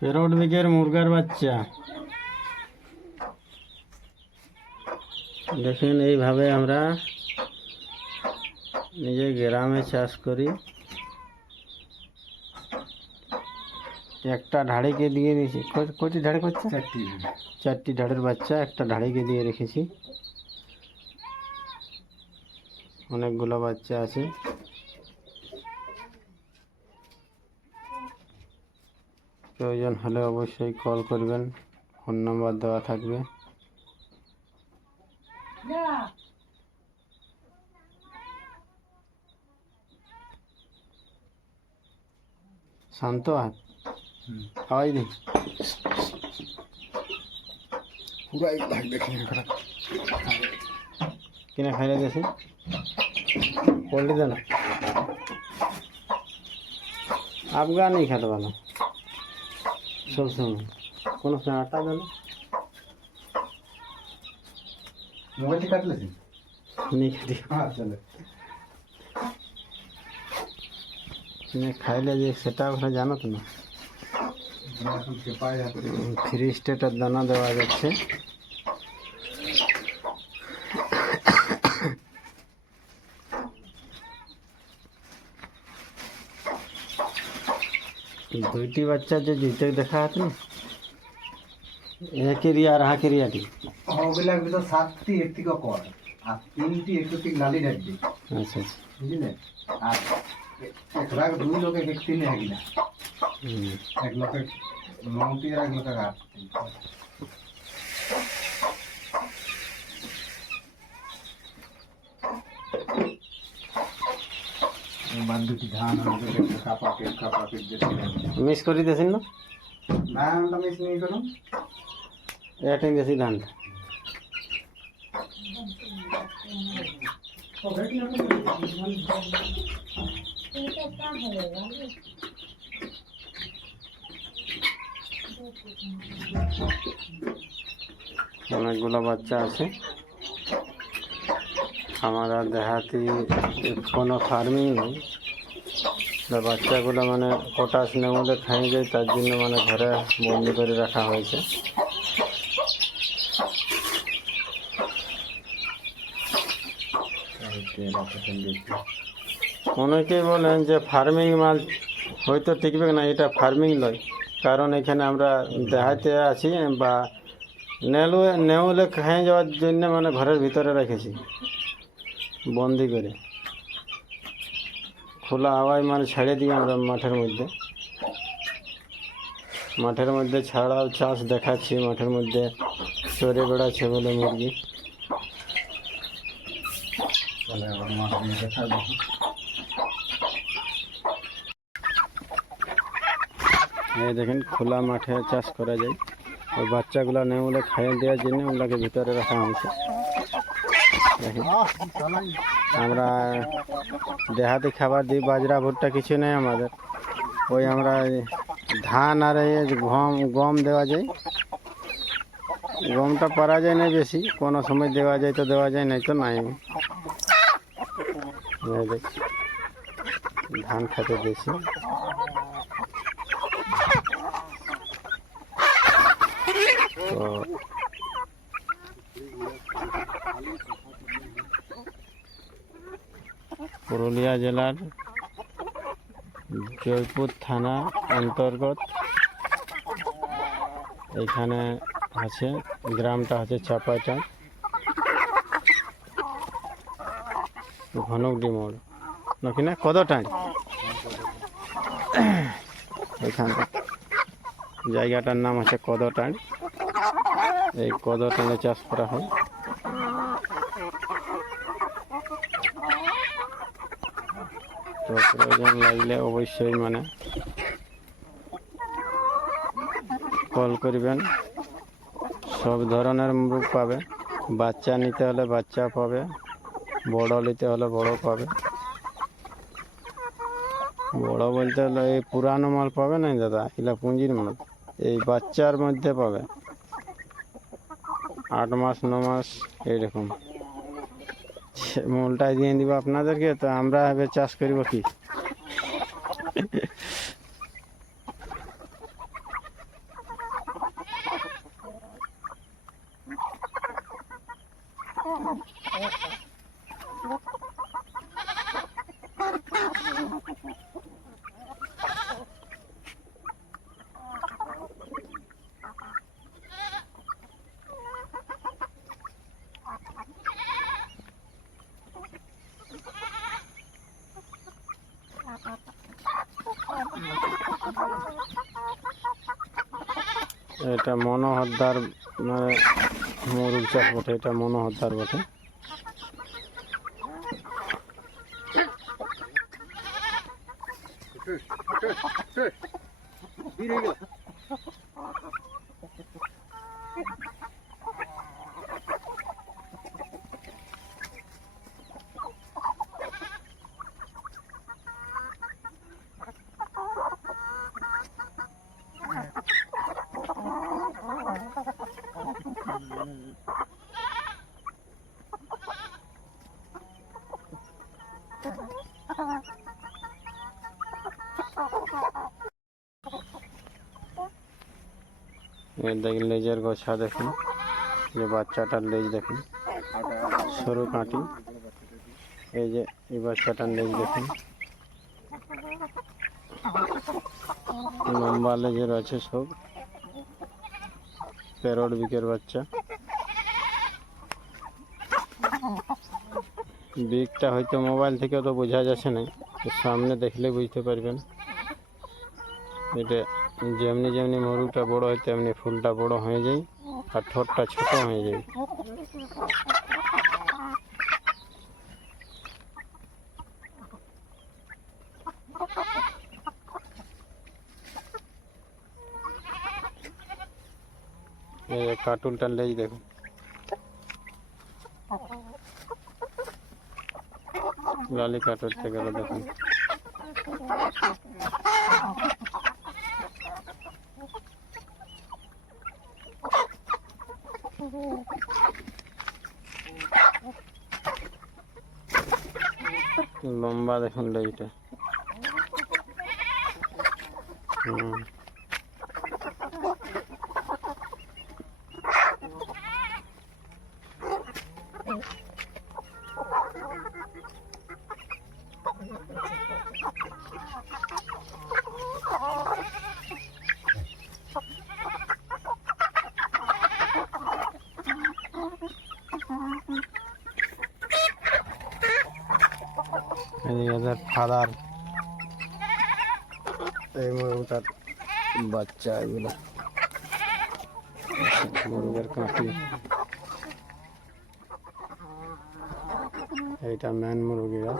Parrot বিকের মুরগার বাচ্চা। দেখেন এইভাবে আমরা নিজে গ্রামে চাষ করি। একটা ঢাড়িকে দিয়ে দিয়েছি। ক- কয়টি ঢাড়ি করছে চারটি চারটি ঢাড়ের বাচ্চা একটা ঢাড়িকে দিয়ে রেখেছি। অনেকগুলো বাচ্চা আছে। প্রয়োজন হলে অবশ্যই কল করবেন। ফোন নাম্বার দেওয়া থাকবে। শান্ত হাত আওয়াজ দিই পুরাই লাগবে কিনে খাইলে গেছি পোল্ট্রি দেন আফগানই খেতে ভালো সবসময় কোনো সময় আটা গেল মোবাইলটি হ্যাঁ চলে। কিনে খাইলে যে সেটা ওখানে জানো তো না? ফ্রি স্টেটের দানা দেওয়া যাচ্ছে। দুইটি বাচ্চা যে জুইতে দেখা আছে না একেরই আর হাকেরিয়াটি ওগুলার ভিতর সাতটি এর থেকে কর আর তিনটি একটু ঠিক নালি রাখবি আচ্ছা আচ্ছা বুঝলে আর এক লাখ দুই লোকে এক তিনে এক না হুম। এক লোকে নটি আর এক লোকে আট মিস করে দিয়েছেন না? ধানটা মিস নিয়ে করুন এটাই দিয়েছি ধানটা অনেকগুলো বাচ্চা আছে। আমার আর দেহাতি কোনো ফার্মিং নেই। বাচ্চাগুলো মানে পটাশ নেমলে খাই যায়, তার জন্য মানে ঘরে বন্দি করে রাখা হয়েছে। অনেকেই বলেন যে ফার্মিং মাল হয়তো টিকবে না, এটা ফার্মিং নয়। কারণ এখানে আমরা দেহাতে আছি বা নেলু নেউলে খেয়ে যাওয়ার জন্য মানে ঘরের ভিতরে রেখেছি। বন্দি করে। খোলা হাওয়ায় মানে ছেড়ে দিই আমরা মাঠের মধ্যে। মাঠের মধ্যে ছাড়াও চাষ দেখাচ্ছি মাঠের মধ্যে চড়ে বেড়াচ্ছে বলে মুরগি। এই দেখেন খোলা মাঠে চাষ করা যায়। ওই বাচ্চাগুলো নেমলে খাইয়ে দেওয়ার জন্য ওগুলোকে ভিতরে রাখা হয়েছে। আমরা দেহাতি খাবার দিই, বাজরা, ভুট্টা, কিছু নেই আমাদের। ওই আমরা ধান আর গম গম দেওয়া যায়। গমটা পারা যায় না বেশি, কোনো সময় দেওয়া যায় তো দেওয়া যায়, নাই তো নাই। ধান খেতে দিয়েছি। তো পুরুলিয়া জেলার জয়পুর থানা অন্তর্গত। এখানে আছে, গ্রামটা হচ্ছে চাপাইটা ঘনকডি মোড়। নাকি না? কদটাই এখানটা জায়গাটার নাম হচ্ছে কদটান। এই কদটানে চাষ করা হয়। তো প্রয়োজন লাগলে অবশ্যই মানে কল করবেন। সব ধরনের মুরগ পাবে। বাচ্চা নিতে হলে বাচ্চা পাবে, বড় নিতে হলে বড় পাবে। বড় বলতে হলে এই পুরানো মাল পাবে না দাদা? এগুলা পুঁজির মাল। এই বাচ্চার মধ্যে পাবে। আট মাস, ন মাস, এইরকম। মূলটাই দিয়ে দিব আপনাদেরকে তো আমরা চাষ করব কি? এটা মনোহরদার মানে মোরগ চাষ বটে এটা মনোহরদার বটে Here you. দেখেন লেজের গোছা দেখুন। যে বাচ্চাটার লেজ দেখুন। সরু কাঁটি। এই যে এই বাচ্চাটার লেজ দেখুন। লম্বা লেজের আছে সব। প্যারট বিকের বাচ্চা। বিকটা হয়তো মোবাইল থেকে তো বোঝা যাচ্ছে না। সামনে দেখলে বুঝতে পারবেন। এটা যেমনি যেমনি মরুটা বড় হয় তেমনি ফুলটা বড় হয়ে যায় আর ঠোঁটটা ছোট হয়ে যায় এই যে কাটুলটার লেজ দেখুন লালি কাটুল থেকে লম্বা দেখুন লাইটা হুম। এই ফাদার। এই মুরগটার বাচ্চা এগুলো। মুরগের কাঁটি এইটা ম্যান মুরগিরা।